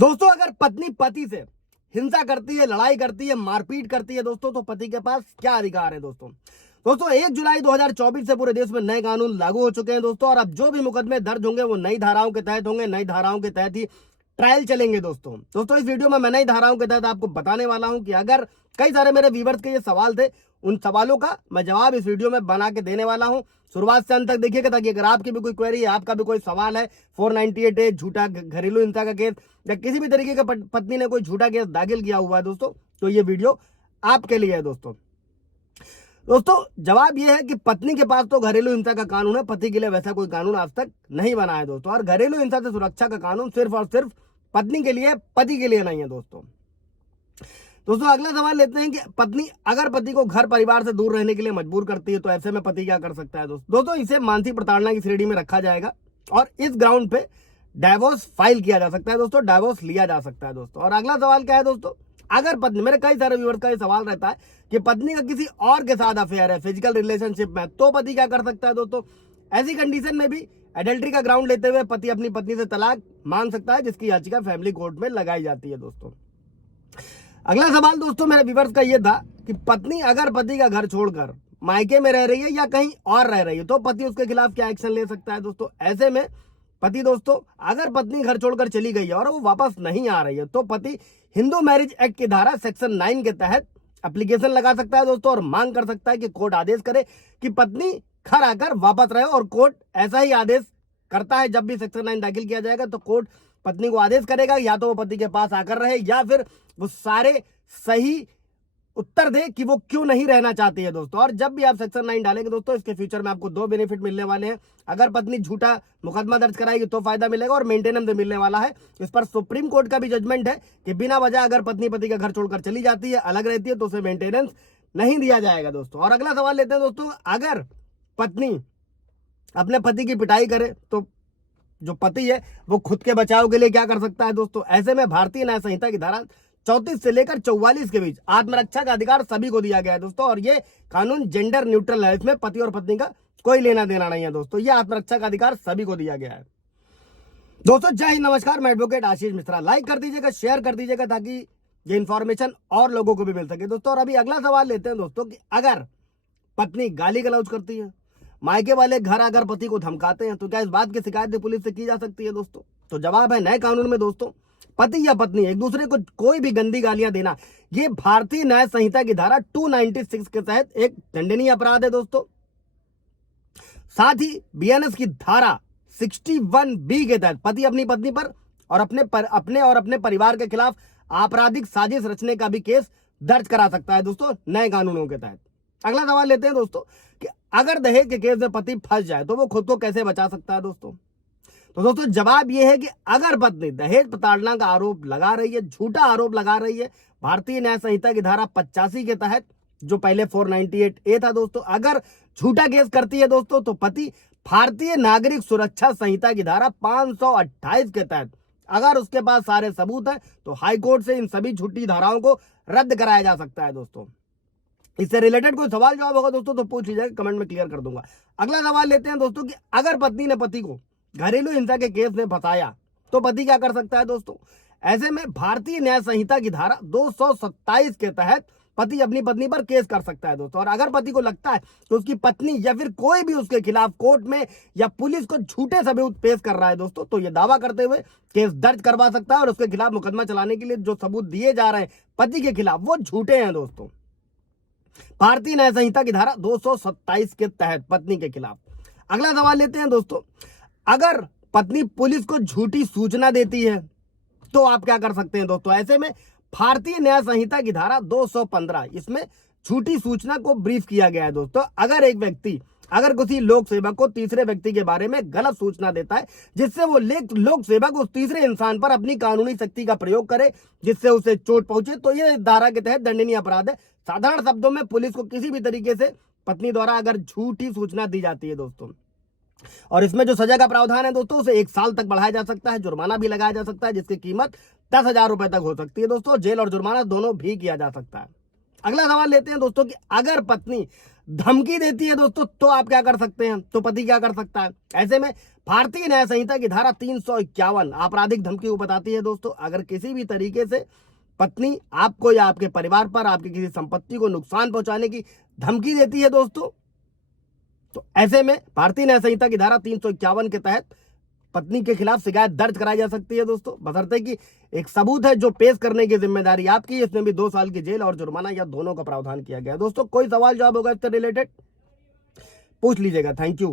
दोस्तों अगर पत्नी पति से हिंसा करती है, लड़ाई करती है, मारपीट करती है दोस्तों, तो पति के पास क्या अधिकार है दोस्तों। 1 जुलाई 2024 से पूरे देश में नए कानून लागू हो चुके हैं दोस्तों। और अब जो भी मुकदमे दर्ज होंगे वो नई धाराओं के तहत होंगे, नई धाराओं के तहत ही ट्रायल चलेंगे दोस्तों इस वीडियो में मैं नई धाराओं के तहत आपको बताने वाला हूं कि अगर कई सारे मेरे व्यूवर्स के ये सवाल थे, उन सवालों का मैं जवाब इस वीडियो में बना के देने वाला हूं। शुरुआत से अंत तक देखिएगा ताकि अगर आपकी भी कोई क्वेरी है, आपका भी कोई सवाल है, 498 है, झूठा घरेलू हिंसा का केस या किसी भी तरीके का पत्नी ने कोई झूठा केस दाखिल किया हुआ है दोस्तों, तो ये वीडियो आपके लिए है दोस्तों जवाब यह है कि पत्नी के पास तो घरेलू हिंसा का कानून है, पति के लिए वैसा कोई कानून आज तक नहीं बना है दोस्तों। और घरेलू हिंसा से सुरक्षा का कानून सिर्फ और सिर्फ पत्नी के लिए, पति के लिए नहीं है दोस्तों। अगला सवाल लेते हैं कि पत्नी अगर पति को घर परिवार से दूर रहने के लिए मजबूर करती है तो ऐसे में पति क्या कर सकता है दोस्तों इसे मानसिक प्रताड़ना की श्रेणी में रखा जाएगा और इस ग्राउंड पे डाइवोर्स फाइल किया जा सकता है दोस्तों, डाइवोर्स लिया जा सकता है दोस्तों। और अगला सवाल क्या है दोस्तों, अगर पत्नी, मेरे कई सारे व्यूअर्स का ये सवाल रहता है कि पत्नी का किसी और के साथ अफेयर है, फिजिकल रिलेशनशिप में, तो पति क्या कर सकता है दोस्तों। ऐसी कंडीशन में भी एडल्ट्री का ग्राउंड लेते हुए पति अपनी पत्नी से तलाक मांग सकता है, जिसकी याचिका फैमिली कोर्ट में लगाई जाती है दोस्तों। अगला सवाल दोस्तों मेरे व्यूअर्स का ये था कि पत्नी अगर पति का घर छोड़कर मायके में रह रही है या कहीं और रह रही है तो पति उसके खिलाफ क्या एक्शन ले सकता है दोस्तों। ऐसे में पति दोस्तों, अगर पत्नी घर छोड़कर चली गई है और वो वापस नहीं आ रही है तो पति हिंदू मैरिज एक्ट की धारा सेक्शन 9 के तहत एप्लीकेशन लगा सकता है दोस्तों और मांग कर सकता है कि कोर्ट आदेश करे कि पत्नी घर आकर वापस रहे। और कोर्ट ऐसा ही आदेश करता है, जब भी सेक्शन 9 दाखिल किया जाएगा तो कोर्ट पत्नी को आदेश करेगा या तो वो पति के पास आकर रहे या फिर वो सारे सही उत्तर दे कि वो क्यों नहीं रहना चाहती है दोस्तों। और जब भी आप सेक्शन 9 डालेंगे दोस्तों, इसके फ्यूचर में आपको 2 बेनिफिट मिलने वाले हैं। अगर पत्नी झूठा मुकदमा दर्ज कराएगी तो फायदा मिलेगा और मेंटेनेंस भी मिलने वाला है। इस पर सुप्रीम कोर्ट का भी जजमेंट है कि बिना वजह अगर पत्नी पति का घर छोड़कर चली जाती है, अलग रहती है, तो उसे मेंटेनेंस नहीं दिया जाएगा दोस्तों। और अगला सवाल लेते हैं दोस्तों, अगर पत्नी अपने पति की पिटाई करे तो जो पति है वो खुद के बचाव के लिए क्या कर सकता है दोस्तों। ऐसे में भारतीय न्याय संहिता की धारा 34 से लेकर 44 के बीच आत्मरक्षा का अधिकार सभी को दिया गया है दोस्तों। और ये कानून जेंडर न्यूट्रल है, इसमें पति और पत्नी का कोई लेना देना नहीं है दोस्तों। ये आत्मरक्षा का अधिकार सभी को दिया गया है दोस्तों। जय हिंद, नमस्कार, मैं एडवोकेट आशीष मिश्रा। लाइक कर दीजिएगा, शेयर कर दीजिएगा ताकि ये इंफॉर्मेशन और लोगों को भी मिल सके दोस्तों। और अभी अगला सवाल लेते हैं दोस्तों कि अगर पत्नी गाली गलौज करती है, मायके वाले घर आकर पति को धमकाते हैं, तो क्या इस बात की शिकायत भी पुलिस से की जा सकती है दोस्तों। तो जवाब है नए कानून में दोस्तों, पति या पत्नी एक दूसरे को कोई भी गंदी गालियां देना, ये भारतीय न्याय संहिता की धारा 296 के तहत एक दंडनीय अपराध है दोस्तों। साथ ही बीएनएस की धारा 61B के तहत पति अपनी पत्नी पर और अपने परिवार के खिलाफ आपराधिक साजिश रचने का भी केस दर्ज करा सकता है दोस्तों, नए कानूनों के तहत। अगला सवाल लेते हैं दोस्तों कि अगर दहेज के केस में पति फंस जाए तो वो खुद को कैसे बचा सकता है दोस्तों। तो दोस्तों जवाब ये है कि अगर पत्नी दहेज प्रताड़ना का आरोप लगा रही है, झूठा आरोप लगा रही है, भारतीय न्याय संहिता की धारा 85 के तहत, जो पहले 498A था दोस्तों, अगर झूठा केस करती है दोस्तों तो पति भारतीय नागरिक सुरक्षा संहिता की धारा 528 के तहत, अगर उसके पास सारे सबूत हैं तो हाईकोर्ट से इन सभी झूठी धाराओं को रद्द कराया जा सकता है दोस्तों। इससे रिलेटेड कोई सवाल जवाब होगा दोस्तों तो पूछ लीजिएगा, कमेंट में क्लियर कर दूंगा। अगला सवाल लेते हैं दोस्तों कि अगर पत्नी ने पति को घरेलू हिंसा के केस में फंसाया तो पति क्या कर सकता है दोस्तों। ऐसे में भारतीय न्याय संहिता की धारा 227 के तहत पति अपनी पत्नी पर केस कर सकता है दोस्तों। और अगर पति को लगता है कि उसकी पत्नी या फिर कोई भी उसके खिलाफ कोर्ट में या पुलिस को झूठे सबूत पेश कर रहा है दोस्तों, तो यह दावा करते हुए केस दर्ज करवा सकता है और उसके खिलाफ मुकदमा चलाने के लिए जो सबूत दिए जा रहे हैं पति के खिलाफ वो झूठे हैं दोस्तों, भारतीय न्याय संहिता की धारा 227 के तहत पत्नी के खिलाफ। अगला सवाल लेते हैं दोस्तों, अगर पत्नी पुलिस को झूठी सूचना देती है तो आप क्या कर सकते हैं दोस्तों। ऐसे में भारतीय न्याय संहिता की धारा 215, इसमें झूठी सूचना को ब्रीफ किया गया है दोस्तों। अगर एक व्यक्ति किसी लोक सेवक को तीसरे व्यक्ति के बारे में गलत सूचना देता है जिससे वो लोक सेवक उस तीसरे इंसान पर अपनी कानूनी शक्ति का प्रयोग करे जिससे उसे चोट पहुंचे, तो यह धारा के तहत दंडनीय अपराध है। साधारण शब्दों में पुलिस को किसी भी तरीके से पत्नी द्वारा अगर झूठी सूचना दी जाती है दोस्तों, और इसमें जो सजा का प्रावधान है दोस्तों उसे 1 साल तक बढ़ाया जा सकता है, जुर्माना भी लगाया जा सकता है जिसकी कीमत 10,000 रुपए तक हो सकती है दोस्तों। जेल और जुर्माना दोनों भी किया जा सकता है। अगला सवाल लेते हैं दोस्तों कि अगर पत्नी धमकी देती है दोस्तों, तो आप क्या कर सकते हैं, तो पति क्या कर सकता है। ऐसे में भारतीय न्याय संहिता की धारा 351 आपराधिक धमकी को बताती है दोस्तों। अगर किसी भी तरीके से पत्नी आपको या आपके परिवार पर आपकी किसी संपत्ति को नुकसान पहुंचाने की धमकी देती है दोस्तों, तो ऐसे में भारतीय न्याय संहिता की धारा 351 के तहत पत्नी के खिलाफ शिकायत दर्ज कराई जा सकती है दोस्तों, बशर्ते कि एक सबूत है जो पेश करने की जिम्मेदारी आपकी है। इसमें भी 2 साल की जेल और जुर्माना या दोनों का प्रावधान किया गया है। दोस्तों कोई सवाल जवाब होगा इससे रिलेटेड पूछ लीजिएगा। Thank you.